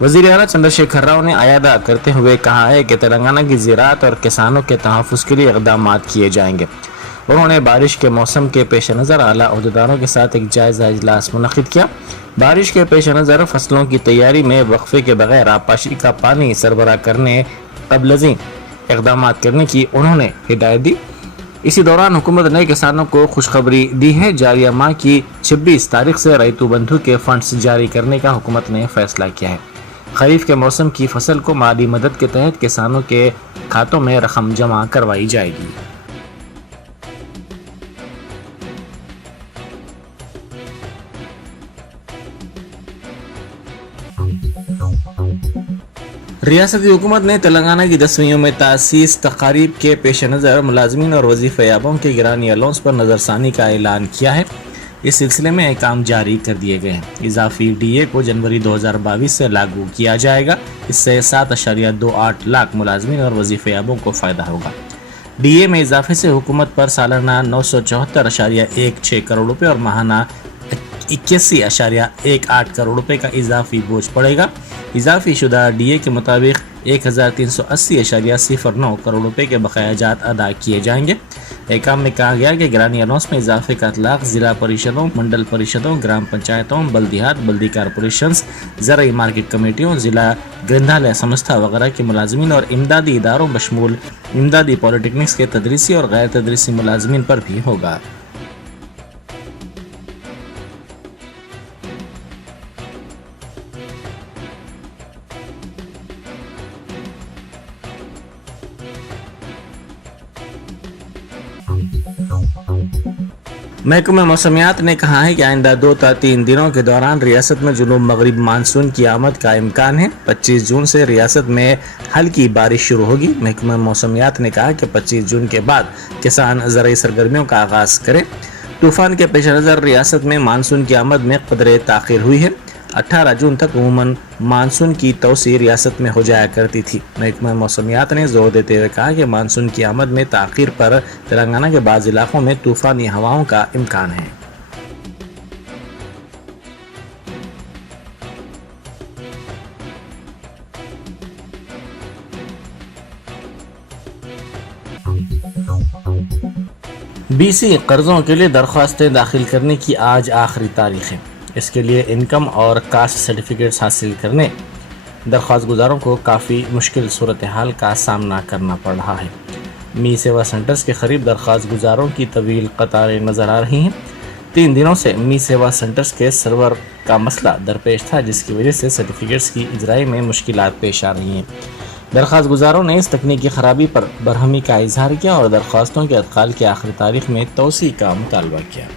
वज़ीर आला चंद्रशेखर राव ने आयादा करते हुए कहा है कि तेलंगाना की ज़राअत और किसानों के तहफ़्फ़ुज़ के लिए इक़दाम किए जाएंगे। उन्होंने बारिश के मौसम के पेश नज़र आला अहदेदारों के साथ एक जायज़ा इजलास मुनक़िद किया। बारिश के पेश नज़र फसलों की तैयारी में वक्फे के बगैर आबपाशी का पानी सरबराह करने कबलज़ी इक़दाम करने की उन्होंने हिदायत दी। इसी दौरान हुकूमत ने किसानों को खुशखबरी दी है। जारिया माह की 26 तारीख से रैतु बंधु के फंड्स जारी करने का हुकूमत ने फैसला किया है। खरीफ के मौसम की फसल को माली मदद के तहत किसानों के खातों में रकम जमा करवाई जाएगी। रियासती हुकूमत ने तेलंगाना की 10वीं में तासीस तकारीब के पेश नज़र मुलाजमीन और वजीफ़याबों के गिरानी अलाउंस पर नज़रसानी का ऐलान किया है। इस सिलसिले में अहकाम जारी कर दिए गए हैं। इजाफी DA को जनवरी 2022 से लागू किया जाएगा। इससे 7.28 लाख मुलाजमीन और वजीफ़याबों को फ़ायदा होगा। DA में इजाफे से हुकूमत पर सालाना 974.16 करोड़ रुपये और माहाना 81.18 करोड़ रुपये का इजाफी बोझ पड़ेगा। इजाफी शुदा DA के मुताबिक 1380.09 करोड़ रुपये के बकायाजात अदा किए जाएंगे। एहकाम में कहा गया कि गिरानी अनाउंस में इजाफे का इतलाक जिला परिषदों, मंडल परिषदों, ग्राम पंचायतों, बल्दियात, बल्दी कारपोरेशंस, ज़राई मार्केट कमेटियों, जिला ग्रंथालय संस्था वगैरह के मुलाजमीन और इमदादी इदारों बशमूल इमदादी पॉलिटेक्निक्स के तदरीसी और गैर तदरीसी मुलाजमीन पर भी होगा। महकमा मौसमियात ने कहा है कि आइंदा 2 ta 3 दिनों के दौरान रियासत में जुनूब मगरिब मानसून की आमद का इम्कान है। 25 जून से रियासत में हल्की बारिश शुरू होगी। महकमा मौसमियात ने कहा कि 25 जून के बाद किसान ज़राई सरगर्मियों का आगाज करें। तूफान के पेश नज़र रियासत में मानसून की आमद में कदरे ताख़ीर हुई है। 18 जून तक अमूमन मानसून की तौसी रियासत में हो जाया करती थी। महकमा मौसमियात ने जोर देते हुए कहा कि मानसून की आमद में ताख़ीर पर तेलंगाना के बाज़ इलाकों में तूफ़ानी हवाओं का इम्कान है। BC कर्जों के लिए दरख्वास्तें दाखिल करने की आज आखिरी तारीख है। इसके लिए इनकम और कास्ट सर्टिफिकेट्स हासिल करने दरख्वास्त गुजारों को काफ़ी मुश्किल सूरत हाल का सामना करना पड़ रहा है। मी सेवा सेंटर्स के करीब दरख्वास्त गुजारों की तवील कतारें नज़र आ रही हैं। 3 दिनों से मी सेवा सेंटर्स के सर्वर का मसला दरपेश था, जिसकी वजह से सर्टिफिकेट्स की इजराई में मुश्किलात पेश आ रही हैं। दरख्वास्त गुजारों ने इस तकनीकी खराबी पर बरहमी का इजहार किया और दरख्वास्तों के अदखाल की आखिरी तारीख में तोसी का मुतालबा किया।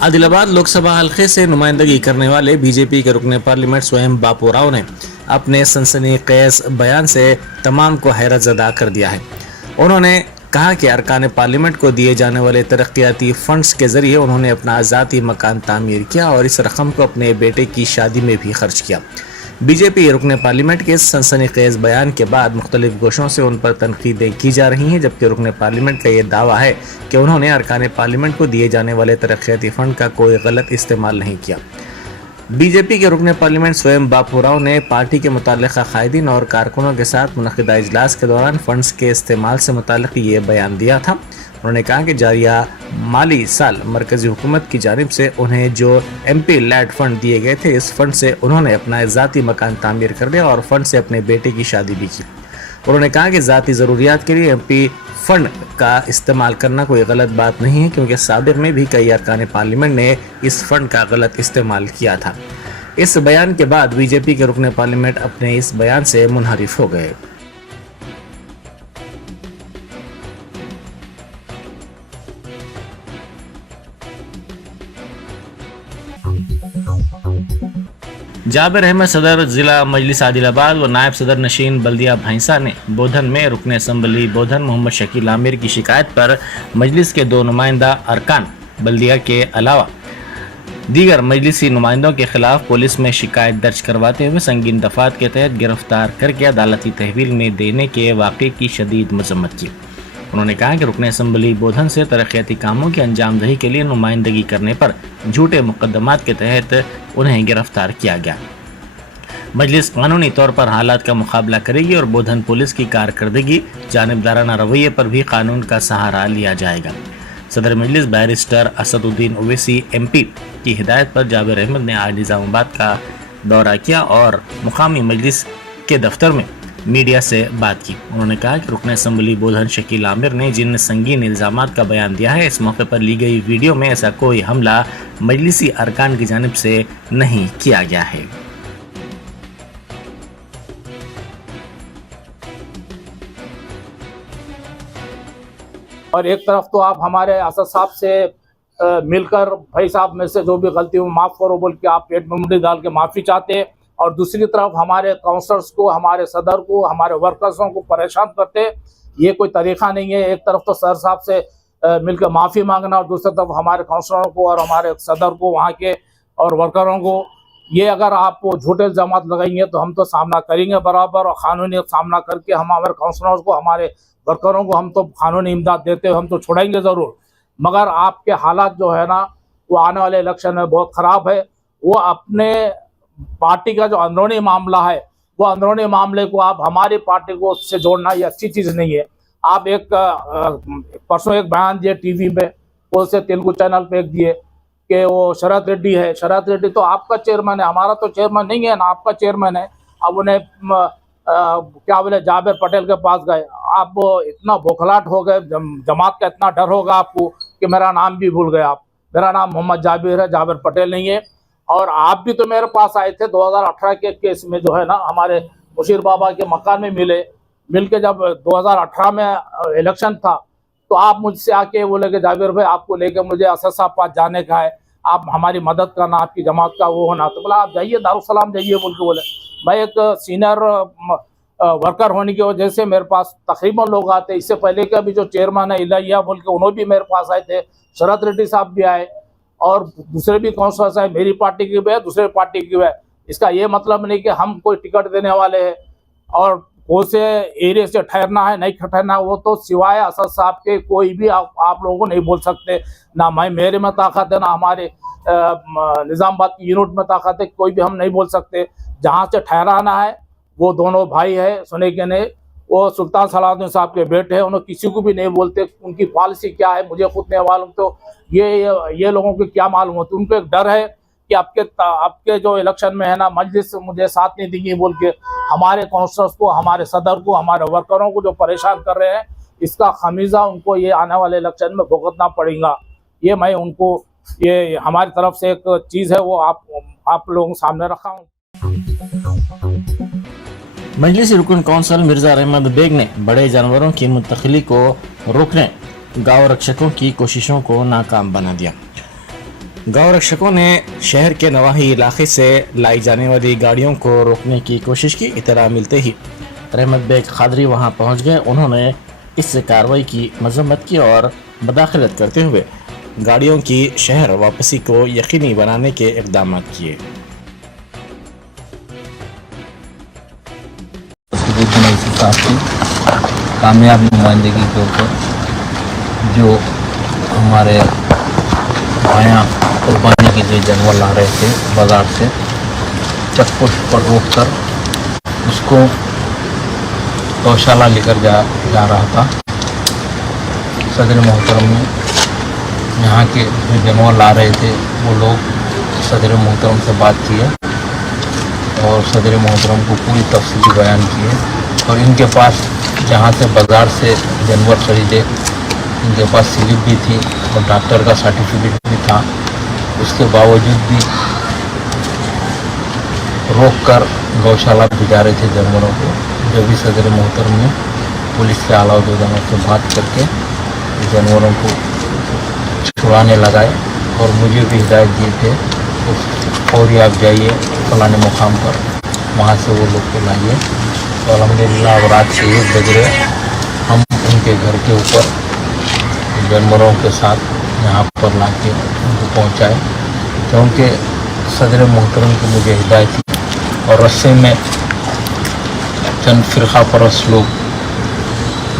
आदिलाबाद लोकसभा हल्के से नुमाइंदगी करने वाले बीजेपी के रुकने पार्लियामेंट स्वयं बापू राव ने अपने सनसनीखेज बयान से तमाम को हैरत ज़दा कर दिया है। उन्होंने कहा कि अरकान पार्लियामेंट को दिए जाने वाले तरक्याती फंड्स के जरिए उन्होंने अपना ज़ाती मकान तामीर किया और इस रकम को अपने बेटे की शादी में भी खर्च किया। बीजेपी रुकने पार्लियामेंट के सनसनीखेज बयान के बाद मुख्तलिफ गोशों से उन पर तनकीदें की जा रही हैं, जबकि रुकने पार्लियामेंट का ये दावा है कि उन्होंने अरकान पार्लियामेंट को दिए जाने वाले तरक्याती फंड का कोई गलत इस्तेमाल नहीं किया। बीजेपी के रुकने पार्लियामेंट स्वयं बापू राव ने पार्टी के मुताल्लिक़ा कायदीन और कारकुनों के साथ मुनक़िदा इजलास के दौरान फंड्स के इस्तेमाल से मुताल्लिक़ ये बयान दिया था। उन्होंने कहा कि जारिया माली साल मरकज़ी हुकूमत की जानिब से उन्हें जो MP लैड फंड दिए गए थे, इस फंड से उन्होंने अपना ज़ाती मकान तामीर कर लिया और फंड से अपने बेटे की शादी भी की। उन्होंने कहा कि ज़ाती ज़रूरियात के लिए MP फंड का इस्तेमाल करना कोई गलत बात नहीं है, क्योंकि साबिक़ में भी कई अरकान पार्लियामेंट ने इस फंड का गलत इस्तेमाल किया था। इस बयान के बाद बीजेपी के रुकने पार्लियामेंट अपने इस बयान से मुनहरिफ हो गए। जाबिर अहमद सदर ज़िला मजलिस आदिलाबाद व नायब सदर नशीन बल्दिया भैंसा ने बोधन में रुकने असम्बली बोधन मोहम्मद शकील आमिर की शिकायत पर मजलिस के 2 नुमाइंदा अरकान बल्दिया के अलावा दीगर मजलिसी नुमाइंदों के खिलाफ पुलिस में शिकायत दर्ज करवाते हुए संगीन दफात के तहत गिरफ्तार करके अदालती तहवील में देने के वाक़े की शदीद मजम्मत की। उन्होंने कहा कि रुकन असम्बली बोधन से तरक्याती कामों की अंजामदही के लिए नुमाइंदगी करने पर झूठे मुकदमात के तहत उन्हें गिरफ्तार किया गया। मजलिस कानूनी तौर पर हालात का मुकाबला करेगी और बोधन पुलिस की कारकर्दगी जानिबदाराना रवैये पर भी कानून का सहारा लिया जाएगा। सदर मजलिस बैरिस्टर असदुद्दीन ओवैसी MP की हिदायत पर जाबिर अहमद ने आज निज़ामाबाद का दौरा किया और मुकामी मजलिस के दफ्तर में मीडिया से बात की। उन्होंने कहा कि रुकन असम्बली बोधन शकील आमिर ने जिन संगीन इल्ज़ामात का बयान दिया है, इस मौके पर ली गई वीडियो में ऐसा कोई हमला मजलिसी अरकान की जानिब से नहीं किया गया है। और एक तरफ तो आप हमारे असद साहब से मिलकर भाई साहब में से जो भी गलती हो माफ़ करो बोल के आप पेट में मुंडी डाल के माफ़ी चाहते हैं, और दूसरी तरफ हमारे काउंसलर्स को, हमारे सदर को, हमारे वर्कर्सों को परेशान करते। ये कोई तरीक़ा नहीं है। एक तरफ तो सर साहब से मिलकर माफ़ी मांगना और दूसरी तरफ हमारे काउंसलरों को और हमारे सदर को, वहाँ के और वर्करों को, ये अगर आप झूठे इल्ज़ामात लगाएंगे तो हम तो सामना करेंगे बराबर, और क़ानूनी सामना करके हम हमारे काउंसलर्स को, हमारे वर्करों को हम तो कानूनी इमदाद देते हुए हम तो छुड़ाएंगे ज़रूर। मगर आपके हालात जो है ना वो आने वाले इलेक्शन में बहुत ख़राब है। वो अपने पार्टी का जो अंदरूनी मामला है, वो अंदरूनी मामले को आप हमारी पार्टी को उससे जोड़ना ये अच्छी चीज़ नहीं है। आप एक परसों एक बयान दिए टीवी पे, वो से तेलुगु चैनल पे एक दिए कि वो शरद रेड्डी है। शरद रेड्डी तो आपका चेयरमैन है, हमारा तो चेयरमैन नहीं है ना, आपका चेयरमैन है। अब उन्हें क्या बोले जाबिर पटेल के पास गए, आप इतना बौखलाहट हो गए, जमात का इतना डर होगा आपको कि मेरा नाम भी भूल गए आप। मेरा नाम मोहम्मद जाबिर है, जाबिर पटेल नहीं है। और आप भी तो मेरे पास आए थे 2018 के केस में, जो है ना हमारे मुशीर बाबा के मकान में मिल के जब 2018 में इलेक्शन था, तो आप मुझसे आके बोले कि जाबिर भाई आपको लेके मुझे असद साहब पास जाने का है, आप हमारी मदद करना, आपकी जमात का वो होना। तो बोला आप जाइए दारुसलाम जाइए बोल के बोले। मैं एक सीनियर वर्कर होने की वजह से मेरे पास तकरीबन लोग आते। इससे पहले का भी जो चेयरमैन है इलाहिया बोल के, उन्होंने भी मेरे पास आए थे। शरद रेड्डी साहब भी आए और दूसरे भी काउंसलर्स आए, मेरी पार्टी की भी है, दूसरे पार्टी की भी है। इसका ये मतलब नहीं कि हम कोई टिकट देने वाले हैं और कौन से एरिया से ठहरना है नहीं ठहरना है, वो तो सिवाय असद साहब के कोई भी आप लोगों को नहीं बोल सकते। ना मेरे में ताकत है, ना हमारे निज़ामाबाद की यूनिट में ताकत है, कोई भी हम नहीं बोल सकते। जहाँ से ठहराना है वो दोनों भाई है सुने के नहीं, वो सुल्तान सलाहुद्दीन साहब के बेटे हैं, उन्हें किसी को भी नहीं बोलते। उनकी पॉलिसी क्या है मुझे खुद नहीं मालूम, तो ये लोगों को क्या मालूम होती। उनको एक डर है कि आपके जो इलेक्शन में है ना मजलिस मुझे साथ नहीं देंगी बोल के, हमारे काउंसलर्स को, हमारे सदर को, हमारे वर्करों को जो परेशान कर रहे हैं, इसका खमीजा उनको ये आने वाले इलेक्शन में भुगतना पड़ेगा। ये मैं उनको, ये हमारी तरफ से एक चीज़ है वो आप लोगों के सामने रखा हूँ। मजलिसी रुकन कौंसल मिर्जा रहमत बेग ने बड़े जानवरों की मुंतकिली को रोकने गांव रक्षकों की कोशिशों को नाकाम बना दिया। गांव रक्षकों ने शहर के नवाही इलाके से लाई जाने वाली गाड़ियों को रोकने की कोशिश की। इतला मिलते ही रहमत बेग खादरी वहां पहुंच गए। उन्होंने इस कार्रवाई की मजम्मत की और मदाखलत करते हुए गाड़ियों की शहर वापसी को यकीनी बनाने के इक़दाम किए। कामयाब नुमाइंदगी के ऊपर जो हमारे भाइयाँ कुर्बानी के लिए जानवर ला रहे थे बाज़ार से, चेकपोस्ट पर रोक कर उसको गौशाला लेकर जा रहा था। सदर मोहतरम ने यहाँ के जो जानवर ला रहे थे वो लोग सदर मोहतरम से बात किए और सदर मोहतरम को पूरी तफसीली बयान किए। और इनके पास जहाँ से बाज़ार से जानवर खरीदे, इनके पास स्लिप भी थी और डॉक्टर का सर्टिफिकेट भी था। उसके बावजूद भी रोक कर गौशाला भिजा रहे थे जानवरों को। जो भी सदर मोहतरम ने पुलिस के आला उद्योगों से बात करके जानवरों को छुड़ाने लगाए और मुझे भी हिदायत दिए थे फौरी आप जाइए फलाने मुकाम पर, वहाँ से वो लोग को लाइए। तो अल्हम्दुलिल्लाह अब रात से 1 बज रहे हम उनके घर के ऊपर जानवरों के साथ यहाँ पर ला के उनको पहुँचाए। क्योंकि सदर मोहतरम की मुझे हिदायत थी और रस्ते में चंद फ़िरक़ा परस्त लोग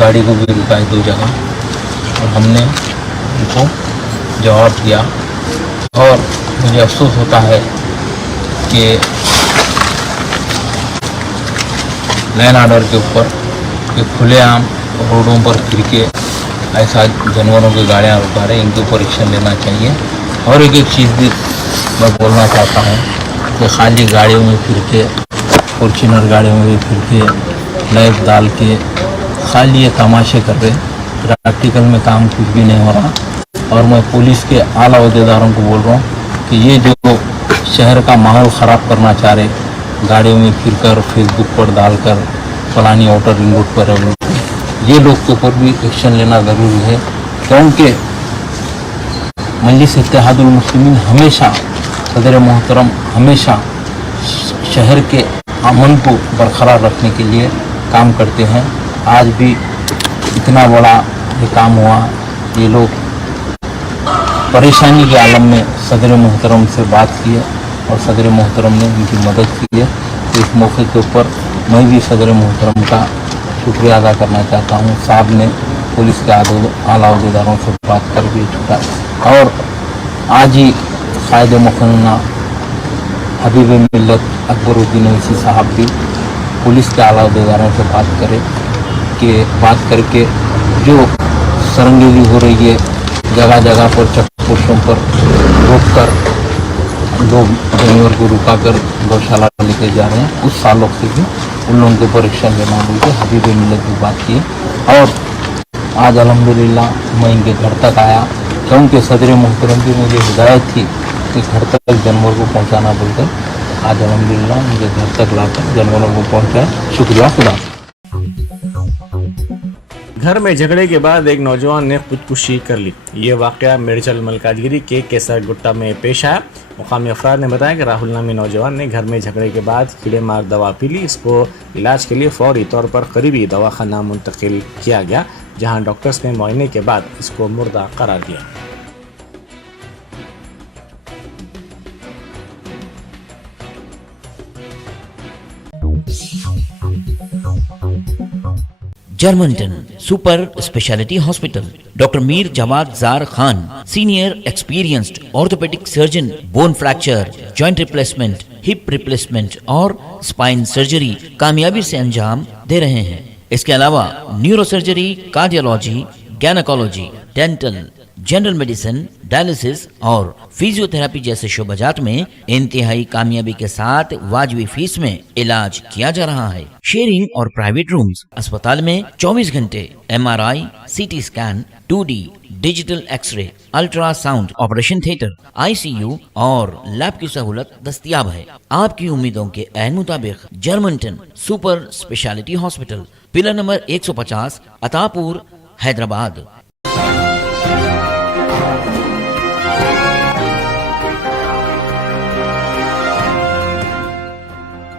गाड़ी को भी रुकाए 2 जगह और हमने उनको जवाब दिया। और मुझे अफसोस होता है कि लैंड ऑर्डर के ऊपर ये खुलेआम रोडों पर फिर के ऐसा जानवरों की गाड़ियाँ रुका रहे, इनके ऊपर एक्शन लेना चाहिए। और एक चीज़ भी मैं बोलना चाहता हूँ कि खाली गाड़ियों में फिर के, फॉर्च्यूनर गाड़ियों में भी फिर के लाइट डाल के खाली ये तमाशे कर रहे, प्रैक्टिकल में काम कुछ भी नहीं हो रहा। और मैं पुलिस के आला अहदेदारों को बोल रहा हूँ कि ये जो शहर का माहौल ख़राब करना चाह रहे, गाड़ियों में फिर कर फेसबुक पर डालकर फलानी आउटर रिंग रोड पर है, ये लोग के ऊपर भी एक्शन लेना ज़रूरी है। क्योंकि मजलिस इत्तेहादुल मुस्लिमीन हमेशा, सदर मोहतरम हमेशा शहर के अमन को बरकरार रखने के लिए काम करते हैं। आज भी इतना बड़ा ये काम हुआ, ये लोग परेशानी के आलम में सदर मोहतरम से बात किए और सदर मोहतरम ने उनकी मदद की है। तो इस मौके के ऊपर मैं भी सदर मोहतरम का शुक्रिया अदा करना चाहता हूँ। साहब ने पुलिस के आला अहदेदारों से बात कर भी चुका है। और आज ही कायदे मुकन्ना हबीब मिल्लत अकबरुद्दीन ओवैसी साहब भी पुलिस के आला अहदेदारों से बात करके जो सरंगेली हो रही है, जगह जगह पर चेकपोस्टों पर रोक कर लोग जानवर को रुका कर गौशाला लेके जा रहे हैं, उस सालों से भी उन लोगों के ऊपर एक्शन लेना बोल के हबीब मिल्लत की बात की। और आज अल्हम्दुलिल्लाह मैं इनके घर तक आया, क्योंकि सदर मोहतरम की मुझे हिदायत थी कि घर तक जानवर को पहुंचाना बोलकर आज अल्हम्दुलिल्लाह मुझे घर तक लाकर जानवरों को पहुंचाया। शुक्रिया खुदा। घर में झगड़े के बाद एक नौजवान ने खुदकुशी कर ली। ये वाक़या मिर्चल मलकाजगिरी के केसर गुट्टा में पेश आया। मुकामी अफराद ने बताया कि राहुल नामी नौजवान ने घर में झगड़े के बाद कीड़े मार दवा पी ली। इसको इलाज के लिए फौरी तौर पर करीबी दवाखाना मुंतकिल किया गया, जहां डॉक्टर्स ने मुआयने के बाद इसको मुर्दा करार दिया। Germanten super speciality hospital, doctor Mir Jawad Zar Khan, senior experienced orthopaedic surgeon, bone fracture, joint replacement, hip replacement और स्पाइन सर्जरी कामयाबी से अंजाम दे रहे हैं। इसके अलावा neuro surgery, cardiology, gynaecology, dental, general medicine, dialysis और फिजियोथेरेपी जैसे शोबाजात में इंतहाई कामयाबी के साथ वाजबी फीस में इलाज किया जा रहा है। शेयरिंग और प्राइवेट रूम्स, अस्पताल में 24 घंटे MRI, CT scan, 2D digital x ray, ultrasound, operation theatre, ICU और लैब की सहूलत दस्तयाब है। आपकी उम्मीदों के ऐन मुताबिक Germanten super speciality hospital, pillar number 150, Attapur, Hyderabad.